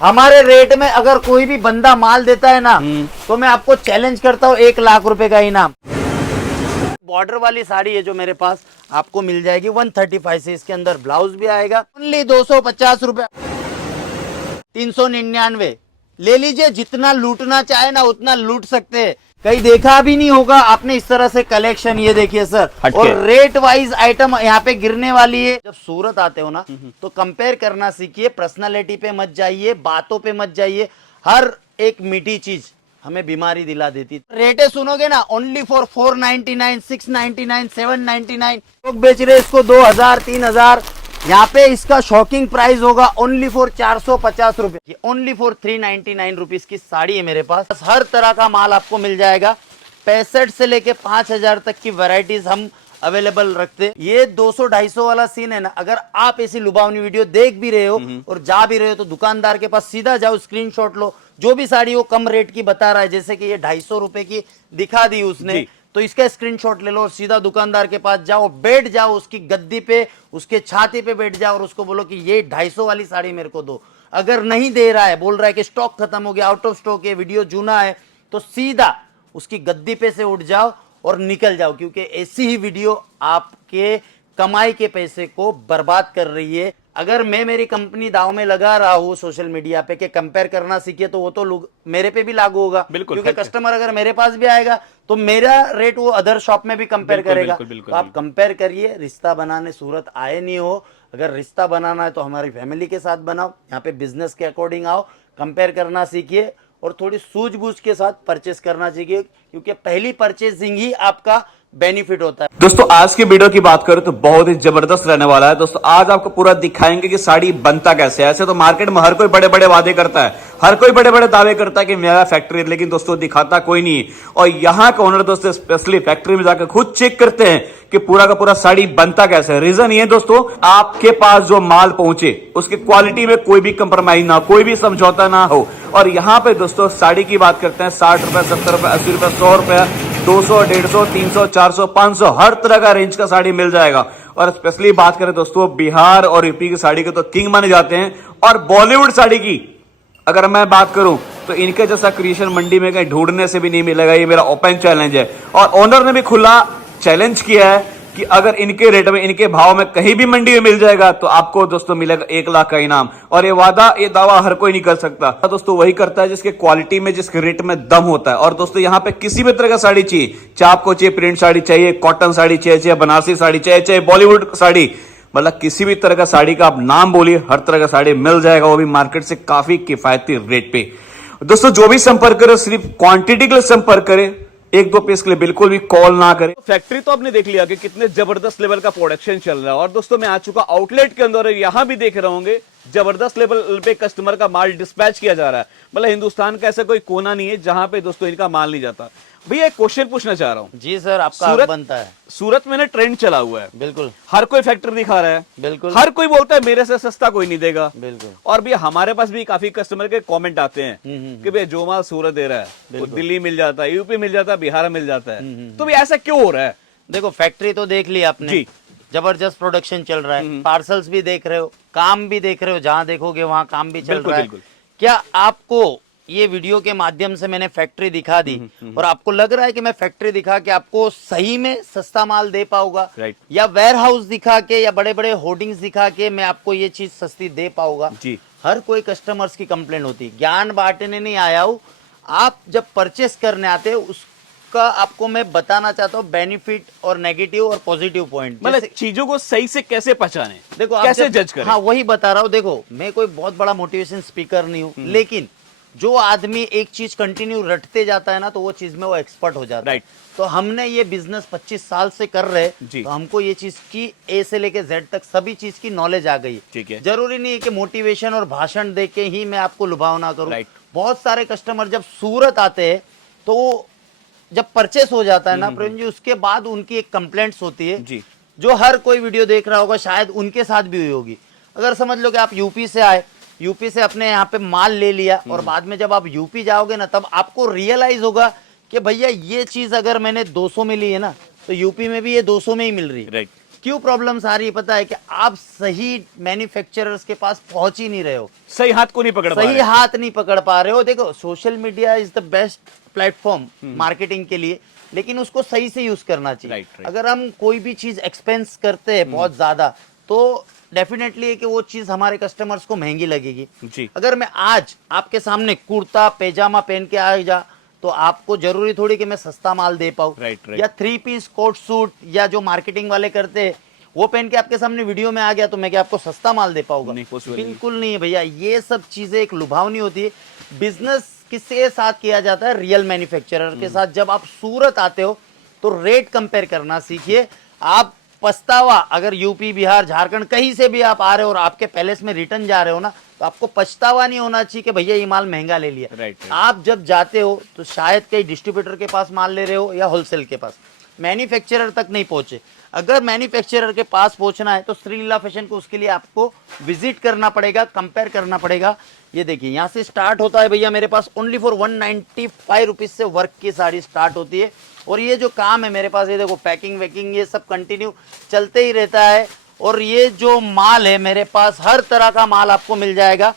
हमारे रेट में अगर कोई भी बंदा माल देता है ना तो मैं आपको चैलेंज करता हूँ 1 लाख रुपए का इनाम। बॉर्डर वाली साड़ी है जो मेरे पास आपको मिल जाएगी 135 से, इसके अंदर ब्लाउज भी आएगा। ओनली 250 रुपए, 399 ले लीजिए। जितना लूटना चाहे ना उतना लूट सकते हैं। कहीं देखा भी नहीं होगा आपने इस तरह से कलेक्शन। ये देखिए सर, और रेट वाइज आइटम यहाँ पे गिरने वाली है। जब सूरत आते हो ना तो कंपेयर करना सीखिए। पर्सनालिटी पे मत जाइए, बातों पे मत जाइए। हर एक मीठी चीज हमें बीमारी दिला देती। रेटे सुनोगे ना, ओनली फॉर 499, 699, 799। लोग बेच रहे इसको 2000, 3000। यहाँ पे इसका शॉकिंग प्राइस होगा ओनली फॉर 450 रुपए। ओनली फॉर 399 रुपीज की साड़ी है मेरे पास। हर तरह का माल आपको मिल जाएगा। 65 से लेके 5000 तक की वैरायटीज हम अवेलेबल रखते। ये 200-250 वाला सीन है ना, अगर आप ऐसी लुभावनी वीडियो देख भी रहे हो और जा भी रहे हो तो दुकानदार के पास सीधा जाओ, स्क्रीनशॉट लो। जो भी साड़ी वो कम रेट की बता रहा है, जैसे कि ये 250 रुपए की दिखा दी उसने, तो इसका स्क्रीनशॉट ले लो और सीधा दुकानदार के पास जाओ, बैठ जाओ उसकी गद्दी पे, उसके छाती पे बैठ जाओ और उसको बोलो कि ये 250 वाली साड़ी मेरे को दो। अगर नहीं दे रहा है, बोल रहा है कि स्टॉक खत्म हो गया, आउट ऑफ स्टॉक है, वीडियो जूना है, तो सीधा उसकी गद्दी पे से उठ जाओ और निकल जाओ। क्योंकि ऐसी ही वीडियो आपके कमाई के पैसे को बर्बाद कर रही है। अगर मैं मेरी कंपनी दाव में लगा रहा हूँ सोशल मीडिया पे कि कंपेयर करना सीखिए, तो वो तो लोग मेरे पे भी लागू होगा। क्योंकि कस्टमर अगर मेरे पास भी आएगा तो मेरा रेट वो अदर शॉप में भी कंपेयर करेगा। तो आप कंपेयर करिए। रिश्ता बनाने सूरत आए नहीं हो, अगर रिश्ता बनाना है तो हमारी फैमिली के साथ बनाओ। यहाँ पे बिजनेस के अकॉर्डिंग आओ, कंपेयर करना सीखिए और थोड़ी सूझबूझ के साथ परचेस करना चाहिए। क्योंकि पहली परचेसिंग ही आपका बेनिफिट होता है। दोस्तों आज की वीडियो की बात करें तो बहुत ही जबरदस्त रहने वाला है। दोस्तों आज आपको पूरा दिखाएंगे कि साड़ी बनता कैसे है। ऐसे तो मार्केट में हर कोई बड़े बड़े वादे करता है, हर कोई बड़े बड़े दावे करता है कि मेरा फैक्ट्री, लेकिन दोस्तों दिखाता कोई नहीं। और यहाँ का ओनर दोस्तों स्पेशली फैक्ट्री में जाकर खुद चेक करते हैं कि पूरा का पूरा साड़ी बनता कैसे है। रीजन ये दोस्तों, आपके पास जो माल पहुंचे उसकी क्वालिटी में कोई भी कंप्रोमाइज ना, कोई भी समझौता ना हो। और यहाँ पे दोस्तों साड़ी की बात करते हैं 60 रुपए, 70 रुपए, 80 रुपए, 100 रुपए, 200, 150, 300, 400, 500 हर तरह का रेंज का साड़ी मिल जाएगा। और स्पेशली बात करें दोस्तों बिहार और यूपी की साड़ी के तो किंग माने जाते हैं। और बॉलीवुड साड़ी की अगर मैं बात करूं तो इनके जैसा क्रिएशन मंडी में कहीं ढूंढने से भी नहीं मिलेगा। ये मेरा ओपन चैलेंज है। और ओनर ने भी खुला चैलेंज किया है कि अगर इनके रेट में, इनके भाव में कहीं भी मंडी में मिल जाएगा तो आपको दोस्तों मिलेगा 1 लाख का इनाम। और ये वादा, ये दावा हर कोई नहीं कर सकता। दोस्तों वही करता है जिसके क्वालिटी में, जिसके रेट में दम होता है। और दोस्तों यहाँ पे किसी भी तरह का साड़ी चाहिए, चाहे आपको चाहिए प्रिंट साड़ी चाहिए, कॉटन साड़ी चाहिए, चाहे बनारसी साड़ी चाहिए, चाहे बॉलीवुड साड़ी, मतलब किसी भी तरह का साड़ी का आप नाम बोलिए, हर तरह का साड़ी मिल जाएगा, वो भी मार्केट से काफी किफायती रेट पे। दोस्तों जो भी संपर्क करे सिर्फ क्वांटिटी के लिए संपर्क करे, 1-2 पीस के लिए बिल्कुल भी कॉल ना करें। फैक्ट्री तो आपने देख लिया कि कितने जबरदस्त लेवल का प्रोडक्शन चल रहा है। और दोस्तों मैं आ चुका आउटलेट के अंदर, यहां भी देख रहे होंगे जबरदस्त लेवल पे कस्टमर का माल डिस्पैच किया जा रहा है। मतलब हिंदुस्तान का ऐसा कोई कोना नहीं है जहां पे दोस्तों इनका माल नहीं जाता। भैया एक क्वेश्चन पूछना चाह रहा हूं। जी सर, आपका हक बनता है। सूरत में ना ट्रेंड चला हुआ है, बिल्कुल हर कोई फैक्ट्री दिखा रहा है, बिल्कुल हर कोई बोलता है मेरे से सस्ता कोई नहीं देगा, बिल्कुल। और भैया हमारे पास भी काफी कस्टमर के कमेंट आते हैं कि भैया जो माल सूरत दे रहा है वो दिल्ली मिल जाता है, यूपी मिल जाता है, बिहार मिल जाता है। तो भैया ऐसा क्यों हो रहा है? देखो फैक्ट्री तो देख ली आपने, जबरदस्त प्रोडक्शन चल रहा है। पार्सल्स भी देख रहे हो, काम भी देख रहे हो, जहां देखोगे वहां काम भी चल रहा है। क्या आपको ये वीडियो के माध्यम से मैंने फैक्ट्री दिखा दी और आपको लग रहा है कि मैं फैक्ट्री दिखा के आपको सही में सस्ता माल दे पाऊंगा, या वेयर हाउस दिखा के या बड़े बड़े होर्डिंग्स दिखा के मैं आपको ये चीज सस्ती दे पाऊंगा? हर कोई कस्टमर्स की कंप्लेंट होती है। ज्ञान बांटने नहीं आया हूं। आप जब परचेस करने आते हो उसका आपको मैं बताना चाहता हूँ बेनिफिट और नेगेटिव और पॉजिटिव पॉइंट। मतलब चीजों को सही से कैसे पहचाने, देखो कैसे जज करें? हाँ वही बता रहा हूँ। देखो मैं कोई बहुत बड़ा मोटिवेशन स्पीकर नहीं हूँ, लेकिन जो आदमी एक चीज कंटिन्यू रटते जाता है ना तो वो चीज में वो एक्सपर्ट हो जाता है। तो हमने ये बिजनेस 25 साल से कर रहे हैं, तो हमको ये चीज की ए से लेके जेड तक सभी चीज की नॉलेज आ गई। ठीक है, जरूरी नहीं है कि मोटिवेशन और भाषण दे के ही मैं आपको लुभावना करूं। बहुत सारे कस्टमर जब सूरत आते हैं तो जब परचेस हो जाता है ना प्रेम जी, उसके बाद उनकी एक कंप्लेंट्स होती है जी, जो हर कोई वीडियो देख रहा होगा, शायद उनके साथ भी हुई होगी। अगर समझ लो कि आप यूपी से आए, यूपी से अपने यहाँ पे माल ले लिया और बाद में जब आप यूपी जाओगे ना तब आपको रियलाइज होगा कि भैया ये चीज अगर मैंने 200 में ली है ना तो यूपी में भी ये 200 में ही मिल रही है। क्यों प्रॉब्लम्स आ रही है पता है कि आप सही मैन्युफैक्चरर्स के पास पहुंच ही नहीं रहे हो, सही हाथ को नहीं पकड़ पा सही रहे। हाथ नहीं पकड़ पा रहे हो। देखो social media is the best platform marketing के लिए, लेकिन उसको सही से यूज करना चाहिए। Right. अगर हम कोई भी चीज एक्सपेंस करते हैं बहुत ज्यादा, तो डेफिनेटली है कि वो चीज हमारे कस्टमर्स को महंगी लगेगी। जी। अगर मैं आज आपके सामने कुर्ता पैजामा पहन के आ जा, तो आपको जरूरी थोड़ी कि मैं सस्ता माल दे पाऊँ। Right. या 3 पीस कोट सूट या जो मार्केटिंग वाले करते हैं वो पहन के आपके सामने वीडियो में आ गया तो मैं क्या आपको सस्ता माल दे पाऊंगा? नहीं, possible नहीं। बिल्कुल नहीं है भैया। ये सब चीजें एक लुभावनी होती है। बिजनेस किसके साथ किया जाता है? रियल मैन्युफैक्चरर के साथ। जब आप सूरत आते हो तो रेट कंपेयर करना सीखिए। आप पछतावा, अगर यूपी बिहार झारखंड कहीं से भी आप आ रहे हो और आपके पैलेस में रिटर्न जा रहे हो ना, तो आपको पछतावा नहीं होना चाहिए कि भैया ये माल महंगा ले लिया। Right. आप जब जाते हो तो शायद कहीं डिस्ट्रीब्यूटर के पास माल ले रहे हो या होलसेल के पास, मैन्युफैक्चरर तक नहीं पहुंचे। अगर मैन्युफैक्चरर के पास पहुंचना है तो श्रीलीला फैशन को उसके लिए आपको विजिट करना पड़ेगा, कंपेयर करना पड़ेगा। ये देखिए यहाँ से स्टार्ट होता है भैया मेरे पास ओनली फॉर 195 रुपीज से वर्क की साड़ी स्टार्ट होती है। और ये जो काम है मेरे पास, ये देखो पैकिंग वैकिंग ये सब कंटिन्यू चलते ही रहता है। और ये जो माल है मेरे पास, हर तरह का माल आपको मिल जाएगा।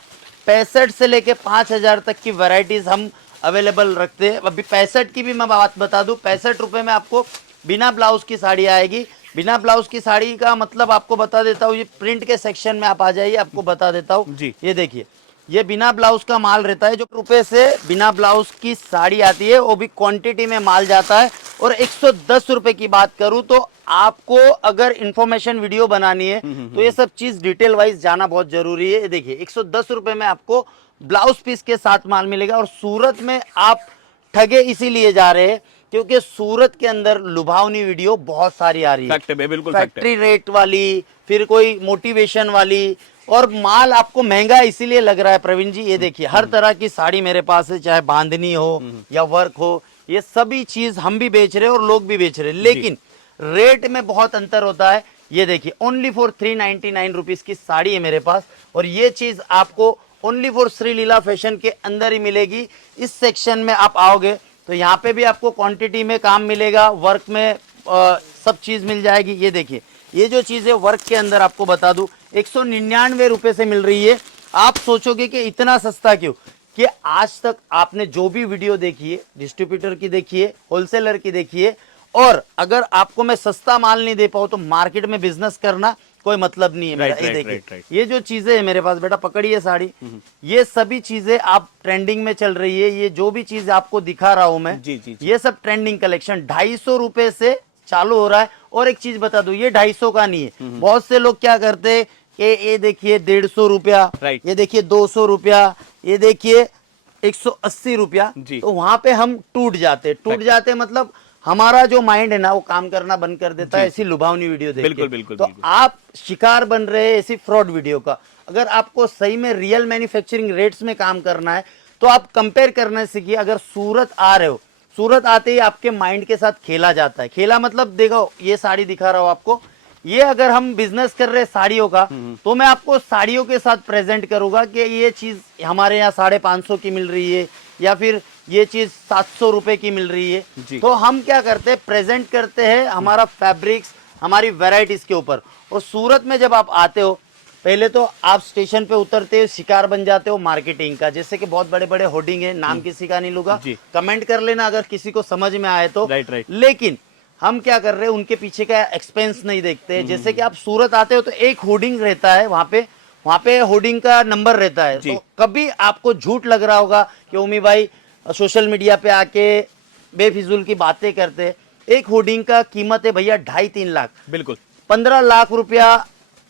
65 से लेके 5000 तक की वैरायटीज हम अवेलेबल रखते हैं। अभी 65 की भी मैं बात बता दूं, 65 रुपए में आपको बिना ब्लाउज की साड़ी आएगी। बिना ब्लाउज की साड़ी का मतलब आपको बता देता हूँ, ये प्रिंट के सेक्शन में आप आ जाइए, आपको बता देता हूँ। जी। ये देखिए, ये बिना ब्लाउज का माल रहता है। जो रुपए से बिना ब्लाउज की साड़ी आती है, वो भी क्वांटिटी में माल जाता है। और 110 रुपए की बात करूं तो आपको अगर इंफॉर्मेशन वीडियो बनानी है तो ये सब चीज डिटेल वाइज जाना बहुत जरूरी है। देखिए 110 रुपए में आपको ब्लाउज पीस के साथ माल मिलेगा। और सूरत में आप ठगे इसीलिए जा रहे हैं क्योंकि सूरत के अंदर लुभावनी वीडियो बहुत सारी आ रही है। फैक्ट है, बिल्कुल फैक्ट है। फैक्ट्री रेट वाली, फिर कोई मोटिवेशन वाली, और माल आपको महंगा इसीलिए लग रहा है प्रवीण जी। ये देखिए हर तरह की साड़ी मेरे पास है, चाहे बांधनी हो या वर्क हो, ये सभी चीज हम भी बेच रहे हैं और लोग भी बेच रहे हैं, लेकिन रेट में बहुत अंतर होता है। ये देखिए ओनली फॉर 399 रुपीज की साड़ी है मेरे पास। और ये चीज आपको ओनली फॉर श्रीलीला फैशन के अंदर ही मिलेगी। इस सेक्शन में आप आओगे तो यहाँ पे भी आपको क्वांटिटी में काम मिलेगा, वर्क में सब चीज मिल जाएगी। ये देखिए ये जो चीज है वर्क के अंदर आपको बता दूं 199 रुपए से मिल रही है। आप सोचोगे कि इतना सस्ता क्यों? कि आज तक आपने जो भी वीडियो देखी है, डिस्ट्रीब्यूटर की देखी है, होलसेलर की देखी है, और अगर आपको मैं सस्ता माल नहीं दे पाऊँ तो मार्केट में बिजनेस करना कोई मतलब नहीं है मेरा। ये देखिए ये जो चीजें है मेरे पास, बेटा पकड़िए साड़ी, ये सभी चीजें आप ट्रेंडिंग में चल रही है। ये जो भी चीज आपको दिखा रहा हूं मैं, जी। ये सब ट्रेंडिंग कलेक्शन 250 रुपए से चालू हो रहा है। और एक चीज बता दूं, ये 250 का नहीं है। बहुत से लोग क्या करते हैं कि ये देखिए 150 रुपया, राइट। ये देखिए 200 रुपया, ये देखिए 180 रुपया, जी। तो वहां पे हम टूट जाते मतलब हमारा जो माइंड है ना वो काम करना बंद कर देता है ऐसी लुभावनी वीडियो देख के। बिल्कुल। तो आप शिकार बन रहे हैं ऐसी फ्रॉड वीडियो का। अगर आपको सही में रियल मैन्युफैक्चरिंग रेट्स में काम करना है तो आप कंपेयर करने सीखिए। अगर सूरत आ रहे हो, सूरत आते ही आपके माइंड के साथ खेला जाता है। खेला मतलब देखो ये साड़ी दिखा रहा हूं आपको, ये अगर हम बिजनेस कर रहे हैं साड़ियों का तो मैं आपको साड़ियों के साथ प्रेजेंट करूंगा कि ये चीज हमारे यहाँ 550 की मिल रही है या फिर ये चीज 700 रुपए की मिल रही है। तो हम क्या करते हैं, प्रेजेंट करते हैं हमारा फैब्रिक्स, हमारी वैरायटीज के ऊपर। और सूरत में जब आप आते हो, पहले तो आप स्टेशन पे उतरते हो, शिकार बन जाते हो मार्केटिंग का। जैसे कि बहुत बड़े बड़े होर्डिंग है, नाम किसी का नहीं लूंगा, कमेंट कर लेना अगर किसी को समझ में आए तो। राइट। लेकिन हम क्या कर रहे हैं, उनके पीछे का एक्सपेंस नहीं देखते। जैसे कि आप सूरत आते हो तो एक होर्डिंग रहता है, वहां पे होर्डिंग का नंबर रहता है। तो कभी आपको झूठ लग रहा होगा कि ओमी भाई सोशल मीडिया पे आके बेफिजूल की बातें करते हैं। एक होर्डिंग का कीमत है भैया 2.5-3 लाख, बिल्कुल 15 लाख रुपया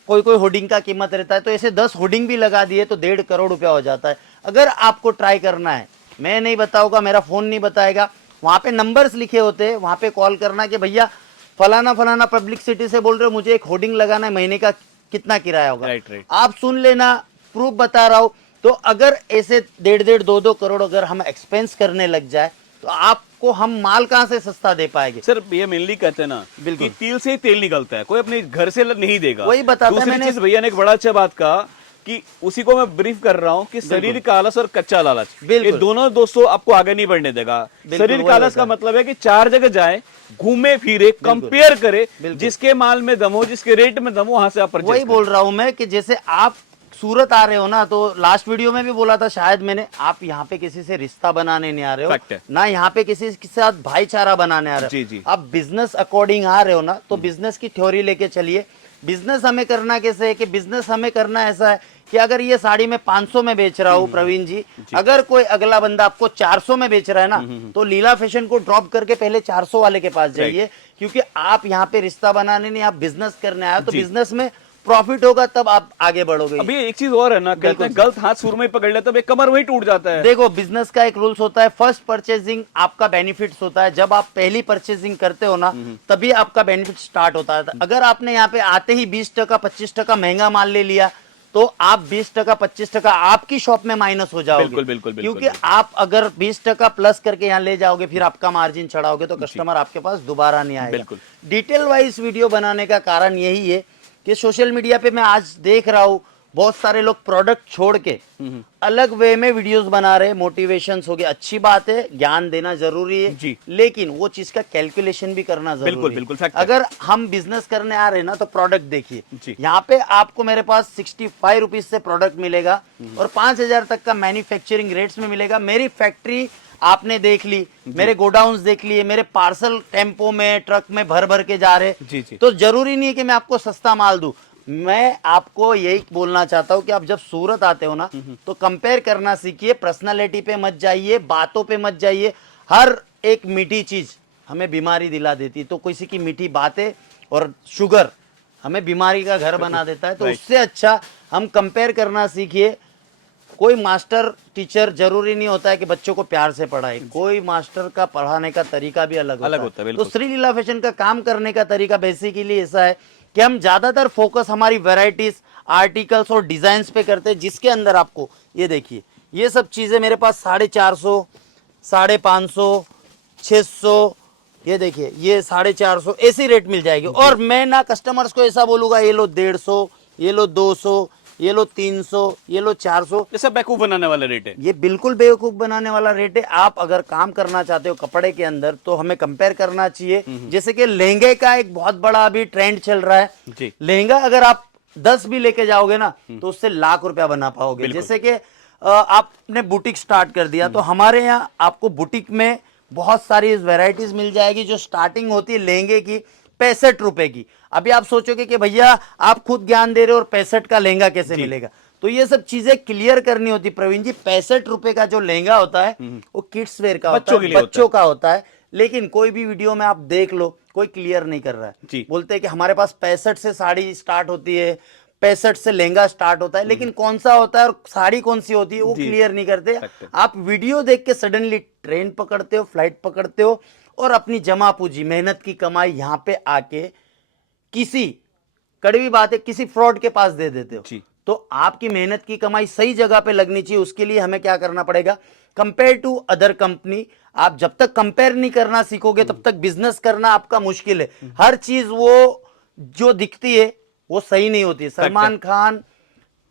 कोई होर्डिंग का कीमत रहता है। तो ऐसे 10 होर्डिंग भी लगा दिए तो 1.5 करोड़ रुपया हो जाता है। अगर आपको ट्राई करना है, मैं नहीं बताऊंगा, मेरा फोन नहीं बताएगा, वहां पे नंबर्स लिखे होते हैं, वहां पे कॉल करना कि भैया फलाना पब्लिक सिटी से बोल रहे हो, मुझे एक होर्डिंग लगाना है, महीने का कितना किराया होगा। राइट। आप सुन लेना, प्रूफ बता रहा हूं। तो अगर ऐसे 1.5 2 करोड़ अगर हम एक्सपेंस करने लग जाए तो आपको हम माल कहां से सस्ता दे पाएंगे? सर ये मेनली कहते हैं ना बिल्कुल। कि तिल से ही तेल निकलता है, कोई अपने घर से नहीं देगा। वही बताता है दूसरी मैंने। चीज भैया ने एक बड़ा अच्छा बात कहा कि उसी को मैं ब्रीफ कर रहा हूं कि शरीर का आलस और कच्चा लालच, बिल्कुल। ये दोनों दोस्तों आपको आगे नहीं बढ़ने देगा। शरीर वही का आलस होता का है। मतलब है कि 4 जगह जाए, घूमे फिरे, कंपेयर करे, बिल्कुल। जिसके माल में दम हो, जिसके रेट में दम हो, वहां से आप परचेज वही बोल रहा हूं मैं कि जैसे आप सूरत आ रहे हो ना, तो लास्ट वीडियो में भी बोला था शायद मैंने, आप यहाँ पे किसी से रिश्ता बनाने नहीं आ रहे Fact हो है। ना, यहाँ पे किसी के साथ भाईचारा बनाने आ रहे हो। जी, जी। आप बिजनेस अकॉर्डिंग आ रहे हो ना, तो बिजनेस की थ्योरी लेके चलिए। बिजनेस हमें करना कैसे है कि बिजनेस हमें करना ऐसा है कि अगर ये साड़ी मैं 500 में बेच रहा हूँ प्रवीण जी, अगर कोई अगला बंदा आपको 400 में बेच रहा है ना, तो लीला फैशन को ड्रॉप करके पहले 400 वाले के पास जाइए, क्योंकि आप यहाँ पे रिश्ता बनाने नहीं, आप बिजनेस करने आए हो, तो जी। बिजनेस में प्रॉफिट होगा तब आप आगे बढ़ोगे। अभी एक चीज और है ना, कहते हैं गलत हाथ सुर में ही पकड़ लेता है, कमर वही टूट जाता है। देखो, बिजनेस का एक रूल्स होता है, फर्स्ट परचेजिंग आपका बेनिफिट्स होता है। जब आप पहली परचेजिंग करते हो ना, तभी आपका बेनिफिट स्टार्ट होता है। अगर आपने यहाँ पे आते ही 20% 25% महंगा माल ले लिया, तो आप 20% 25% आपकी शॉप में माइनस हो जाओगे। बिल्कुल, बिल्कुल, बिल्कुल, क्योंकि आप अगर 20% प्लस करके यहाँ ले जाओगे, फिर आपका मार्जिन चढ़ाओगे, तो कस्टमर आपके पास दोबारा नहीं आएगा। बिल्कुल। डिटेल वाइज वीडियो बनाने का कारण यही है कि सोशल मीडिया पे मैं आज देख रहा हूँ बहुत सारे लोग प्रोडक्ट छोड़ के अलग वे में वीडियोस बना रहे, मोटिवेशंस हो गए, अच्छी बात है, ज्ञान देना जरूरी है जी। लेकिन वो चीज का कैलकुलेशन भी करना जरूरी बिल्कुल, है। बिल्कुल, fact है। अगर हम बिजनेस करने आ रहे हैं ना, तो प्रोडक्ट देखिए, जी। यहाँ पे आपको मेरे पास 65 रुपीज से प्रोडक्ट मिलेगा और 5000 तक का मैन्युफैक्चरिंग रेट्स में मिलेगा। मेरी फैक्ट्री आपने देख ली, मेरे गोडाउन्स देख लिए, मेरे पार्सल टेम्पो में, ट्रक में भर भर के जा रहे, जी, जी। तो जरूरी नहीं है कि मैं आपको सस्ता माल दूं। मैं आपको यही बोलना चाहता हूं कि आप जब सूरत आते हो ना, तो कंपेयर करना सीखिए, पर्सनालिटी पे मत जाइए, बातों पे मत जाइए। हर एक मीठी चीज हमें बीमारी दिला देती, तो किसी की मीठी बातें और शुगर हमें बीमारी का घर बना देता है। तो Right. उससे अच्छा हम कंपेयर करना सीखिए। कोई मास्टर टीचर जरूरी नहीं होता है कि बच्चों को प्यार से पढ़ाए, कोई मास्टर का पढ़ाने का तरीका भी अलग होता है। तो बिल्कुल। श्री लीला फैशन का काम करने का तरीका बेसिकली ऐसा है कि हम ज्यादातर फोकस हमारी वैरायटीज, आर्टिकल्स और डिजाइन पे करते हैं, जिसके अंदर आपको ये देखिए, ये सब चीजें मेरे पास 450, 550, 600, ये देखिए, ये 450 ऐसी रेट मिल जाएगी। और मैं ना कस्टमर्स को ऐसा बोलूंगा ये लो 150, ये लो 200, ये लो 300, ये लो 400, ये सब बेवकूफ बनाने वाला रेट है। ये बिल्कुल बेवकूफ बनाने वाला रेट है। आप अगर काम करना चाहते हो कपड़े के अंदर, तो हमें कंपेयर करना चाहिए। जैसे कि लहंगे का एक बहुत बड़ा अभी ट्रेंड चल रहा है। जी। लहंगा अगर आप 10 भी लेके जाओगे ना, तो उससे लाख रुपया बना पाओगे। बिल्कुल। जैसे कि आपने बुटीक स्टार्ट कर दिया, तो हमारे यहाँ आपको बुटीक में बहुत सारी वेराइटीज मिल जाएगी, जो स्टार्टिंग होती है लहंगे की 65 रुपए की। अभी आप सोचोगे कि भैया आप खुद ज्ञान दे रहे हो और 65 का लहंगा कैसे मिलेगा, तो ये सब चीजें क्लियर करनी होती। प्रवीण जी, 65 रुपए का जो लहंगा होता है वो किड्स वेयर का होता बच्चों के है, लिए होता बच्चों का होता है। लेकिन कोई भी वीडियो में आप देख लो, कोई क्लियर नहीं कर रहा जी। है। बोलते हैं कि हमारे पास 65 से साड़ी स्टार्ट होती है, 65 से लहंगा स्टार्ट होता है, लेकिन कौन सा होता है और साड़ी कौन सी होती है वो जी। क्लियर नहीं करते। Fact है। आप वीडियो देख के सडनली ट्रेन पकड़ते हो, फ्लाइट पकड़ते हो, और अपनी जमा पूंजी, मेहनत की कमाई यहाँ पे आके किसी, कड़वी बात है, किसी फ्रॉड के पास दे देते हो। जी। तो आपकी मेहनत की कमाई सही जगह पे लगनी चाहिए। उसके लिए हमें क्या करना पड़ेगा, कंपेयर टू अदर कंपनी। आप जब तक कंपेयर नहीं करना सीखोगे, तब तक बिजनेस करना आपका मुश्किल है। हर चीज वो जो दिखती है वो सही नहीं होती है। सलमान खान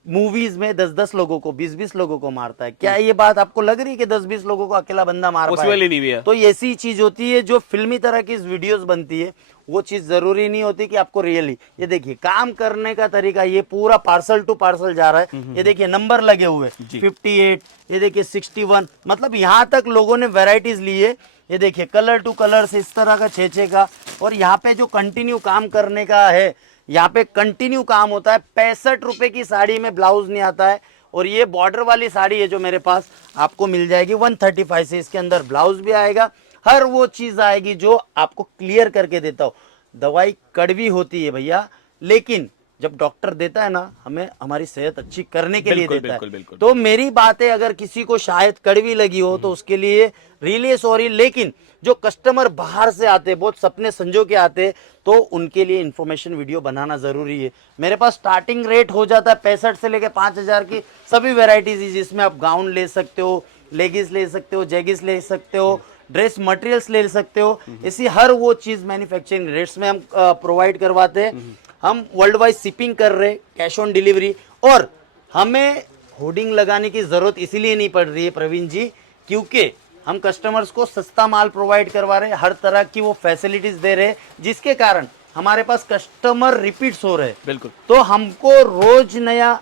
मूवीज में 10-10 लोगों को, 20-20 लोगों को मारता है। क्या ये बात आपको लग रही है कि 10-20 लोगों को अकेला बंदा मार Possible ही नहीं पाए? भैया। तो ऐसी चीज होती है जो फिल्मी तरह की वीडियोस बनती है, वो चीज जरूरी नहीं होती कि आपको रियली। ये देखिए काम करने का तरीका, ये पूरा पार्सल टू पार्सल जा रहा है। ये देखिए नंबर लगे हुए 58, ये देखिए 61, मतलब यहाँ तक लोगों ने वेराइटीज ली है। ये देखिए कलर टू कलर से इस तरह का 6-6 का। और यहाँ पे जो कंटिन्यू काम करने का है, यहाँ पे कंटिन्यू काम होता है। 65 रुपए की साड़ी में ब्लाउज नहीं आता है। और ये बॉर्डर वाली साड़ी है जो मेरे पास आपको मिल जाएगी 135 से, इसके अंदर ब्लाउज भी आएगा, हर वो चीज आएगी जो आपको क्लियर करके देता हूँ। दवाई कड़वी होती है भैया, लेकिन जब डॉक्टर देता है ना, हमें हमारी सेहत अच्छी करने के लिए बिल्कुल, देता बिल्कुल, है। बिल्कुल। तो मेरी बातें अगर किसी को शायद कड़वी लगी हो, तो उसके लिए रियली सॉरी। लेकिन जो कस्टमर बाहर से आते, बहुत सपने संजो के आते, तो उनके लिए इंफॉर्मेशन वीडियो बनाना जरूरी है। मेरे पास स्टार्टिंग रेट हो जाता है 65 से लेके 5000 की सभी वेराइटीज, जिसमें आप गाउन ले सकते हो, लेगिस ले सकते हो, जैगिस ले सकते हो, ड्रेस मटेरियल्स ले सकते हो। इसी हर वो चीज मैन्युफैक्चरिंग रेट्स में हम प्रोवाइड करवाते हैं। हम वर्ल्ड वाइड शिपिंग कर रहे, कैश ऑन डिलीवरी। और हमें होर्डिंग लगाने की जरूरत इसीलिए नहीं पड़ रही है प्रवीण जी, क्योंकि हम कस्टमर्स को सस्ता माल प्रोवाइड करवा रहे हैं, हर तरह की वो फैसिलिटीज दे रहे हैं, जिसके कारण हमारे पास कस्टमर रिपीट्स हो रहे हैं। बिल्कुल। तो हमको रोज नया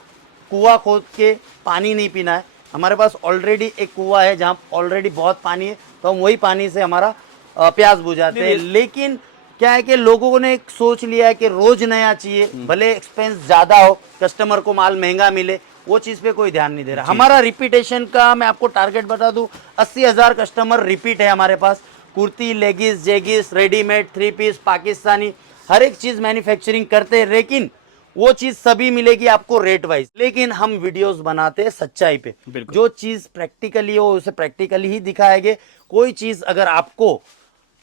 कुआं खोद के पानी नहीं पीना है। हमारे पास ऑलरेडी एक कुआं है जहाँ ऑलरेडी बहुत पानी है, तो हम वही पानी से हमारा प्यास बुझाते हैं। लेकिन क्या है कि लोगों ने एक सोच लिया है कि रोज नया चाहिए, भले एक्सपेंस ज्यादा हो, कस्टमर को माल महंगा मिले, वो चीज पे कोई ध्यान नहीं दे रहा। हमारा रिपीटेशन का मैं आपको टारगेट बता दूं, 80,000 कस्टमर रिपीट है हमारे पास। कुर्ती, लेगिस, जेगिस, रेडीमेड, 3 पीस, पाकिस्तानी, हर एक चीज मैन्युफैक्चरिंग करते हैं, लेकिन वो चीज सभी मिलेगी आपको रेट वाइज। लेकिन हम वीडियोस बनाते हैं सच्चाई पे, जो चीज प्रैक्टिकली हो उसे प्रैक्टिकली ही दिखाएंगे। कोई चीज अगर आपको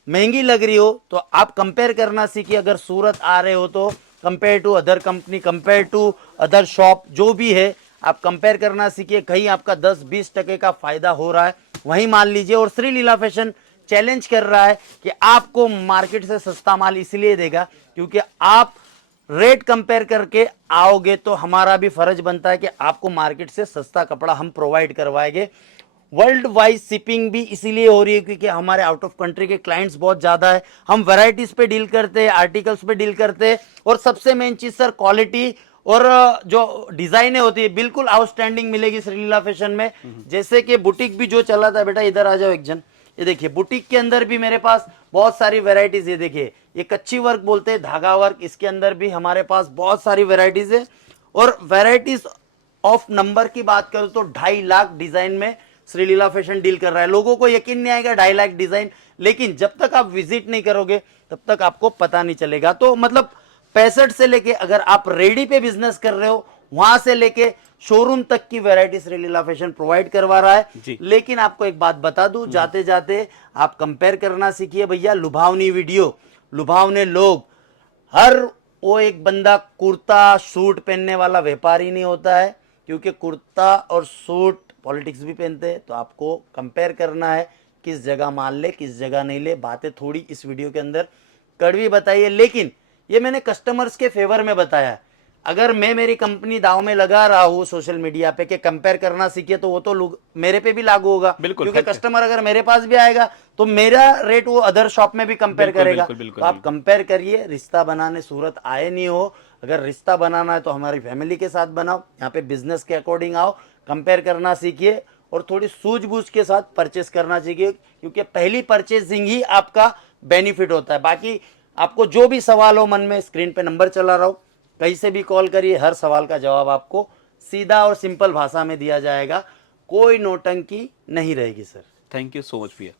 महंगी लग रही हो तो आप कंपेयर करना सीखिए। अगर सूरत आ रहे हो तो compare to other company, compare to other shop, जो भी है आप कंपेयर करना सीखिए। कहीं आपका 10-20% का फायदा हो रहा है वहीं मान लीजिए। और श्री लीला फैशन चैलेंज कर रहा है कि आपको मार्केट से सस्ता माल इसलिए देगा क्योंकि आप रेट कंपेयर करके आओगे, तो हमारा भी फर्ज बनता है कि आपको मार्केट से सस्ता कपड़ा हम प्रोवाइड करवाएंगे। वर्ल्ड वाइड शिपिंग भी इसीलिए हो रही है क्योंकि हमारे आउट ऑफ कंट्री के क्लाइंट्स बहुत ज्यादा है। हम वैरायटीज पे डील करते हैं, आर्टिकल्स पे डील करते हैं, और सबसे मेन चीज सर क्वालिटी और जो डिजाइने होती है बिल्कुल आउटस्टैंडिंग मिलेगी श्री लीला फैशन में। जैसे कि बुटीक भी जो चला था, बेटा इधर आ जाओ एक जन, ये देखिए बुटीक के अंदर भी मेरे पास बहुत सारी वेराइटीज। ये देखिए, ये कच्ची वर्क बोलते हैं, धागा वर्क, इसके अंदर भी हमारे पास बहुत सारी वेराइटीज है। और वेराइटीज ऑफ नंबर की बात करूं तो 2.5 लाख डिजाइन में श्री लीला फैशन डील कर रहा है। लोगों को यकीन नहीं आएगा 2.5 लाख डिजाइन, लेकिन जब तक आप विजिट नहीं करोगे तब तक आपको पता नहीं चलेगा। तो मतलब 65 से लेके, अगर आप रेडी पे बिजनेस कर रहे हो, वहां से लेके शोरूम तक की वैरायटी श्री लीला फैशन प्रोवाइड करवा रहा है। लेकिन आपको एक बात बता दूं, जाते जाते आप कंपेयर करना सीखिए भैया। लुभावनी वीडियो, लुभावने लोग, हर वो एक बंदा कुर्ता सूट पहनने वाला व्यापारी नहीं होता है, क्योंकि कुर्ता और सूट पॉलिटिक्स भी पहनते हैं। तो आपको कंपेयर करना है किस जगह माल ले, किस जगह नहीं ले। बातें थोड़ी इस वीडियो के अंदर कड़वी बताइए, लेकिन ये मैंने कस्टमर्स के फेवर में बताया है। अगर मैं मेरी कंपनी दाव में लगा रहा हूँ सोशल मीडिया पे कि कंपेयर करना सीखिए, तो वो तो लोग मेरे पे भी लागू होगा। बिल्कुल, क्योंकि कस्टमर अगर मेरे पास भी आएगा तो मेरा रेट वो अदर शॉप में भी कंपेयर करेगा। तो आप कंपेयर करिए। रिश्ता बनाने सूरत आए नहीं हो, अगर रिश्ता बनाना है तो हमारी फैमिली के साथ बनाओ, यहाँ पे बिजनेस के अकॉर्डिंग आओ, कंपेयर करना सीखिए और थोड़ी सूझबूझ के साथ परचेस करना चाहिए, क्योंकि पहली परचेसिंग ही आपका बेनिफिट होता है। बाकी आपको जो भी सवाल हो मन में, स्क्रीन पे नंबर चला रहा हो, कहीं से भी कॉल करिए, हर सवाल का जवाब आपको सीधा और सिंपल भाषा में दिया जाएगा। कोई नौटंकी नहीं रहेगी sir. Thank you so much भैया।